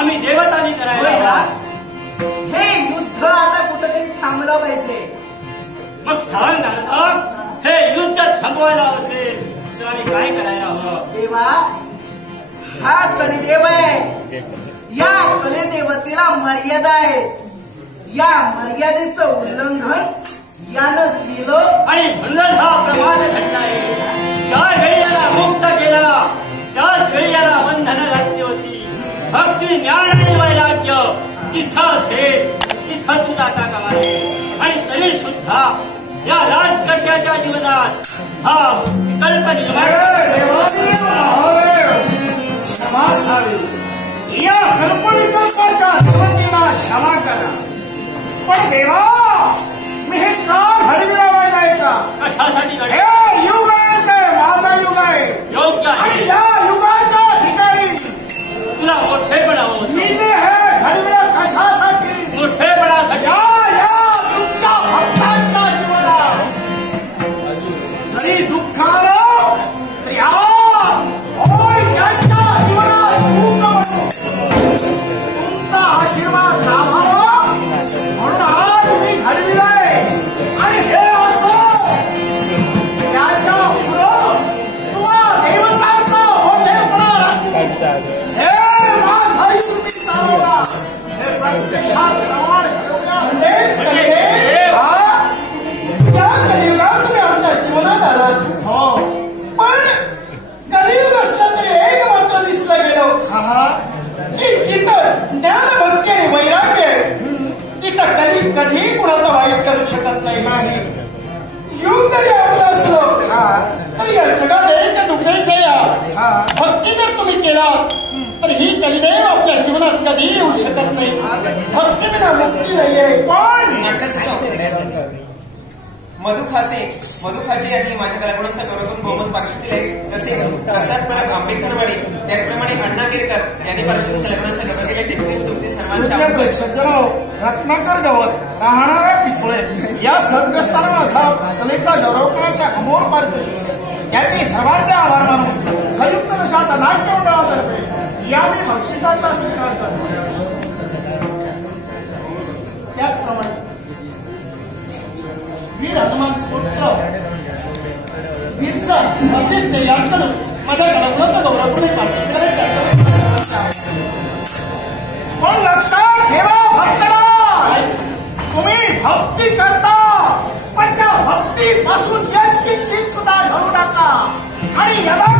आम्ही देवतांनी करायला हे युद्ध आता कुठेतरी थांबलं पाहिजे. मग सांग ना, हे युद्ध थांबवायला असेल तर आम्ही काय करायला हवं? देवा, हा कलिदेव आहे. या कलिदेवतेला मर्यादा आहे. या मर्यादेचं उल्लंघन यानं केलं आणि म्हणूनच हा प्रमाद घडला आहे. ज्या वेळी याला मुक्त केला त्याच वेळी याला बंधनं घातली होती. भक्ती ज्ञान आणि वैराग्य तिथं असेल तिथं तू जाता कामा नये. आणि तरी सुद्धा या राजकट्याच्या जीवनात हा विकल्प निर्माण क्षमा असावी. या कल्पविकल्पाच्या निर्वतीला क्षमा करा. पण देवा, मी हे का घडविला आहे का? कशासाठी हे युग आहे, ते माझा युग आहे. योग्य आणि आहे. या युगाच्या ठिकाणी तुला मोठेपणा मी जे हे घडविलं कशासाठी? मोठेपणासाठी. या तुमच्या भक्तांच्या जीवनात जरी दुःख आलं तरी त्यांच्या जीवनात सुख म्हणून तुमचा आशीर्वाद लाभावा म्हणून आज मी घडविलंय. आणि हे असं त्याच्या पुढं तुम्हा देवतांचा मोठेपणा हे माझा युक्ती चालवला. हे प्रत्यक्षात प्रमाण त्या कलियुगात तुम्ही आमच्या जीवनात आलात. हो, पण कलियुग असलं तरी एक मात्र दिसलं गेलं की जिथं ज्ञान भक्ती आणि वैराग्य तिथं कली कधी कुणाचा वाईट करू शकत नाही. युग जरी आपलं असलं तर या जगात एक उद्देश आहे. भक्ती जर तुम्ही केला तर ही कलिदेव आपल्या जीवनात कधी येऊ शकत नाही. भक्ती विना मुक्ती नाहीये. पण मधुखासे यांनी माझ्या कलागुणांचा गौरवून बहुमत पारितोषिक दिले. तसेच प्रसाद परब, आंबेडकरवाडी, त्याचप्रमाणे अण्णा केरकर यांनी पारितोषिक कलागुणांचा गौरव केले. देखील तुमचे सर्वांच्या रत्नाकर गवस राहणाऱ्या पिठोळे या सदग्रस्तांना माझा कलेचा गौरव करण्याचा अमोल पारितोषिक याचे सर्वांचे आभार मानून संयुक्त दशात नाट्य मंडळातर्फे याने बक्षिसाचा स्वीकार करतो. त्याचप्रमाणे वीर हनुमान स्फूर्त वीरसा अध्यक्ष यांकडे माझ्या कलागुणाचा गौरव पण लक्षात ठेवा भक्तराज, तुम्ही भक्ती करता पण त्या भक्तीपासून याच किंचित सुद्धा घडू नका. आणि यदा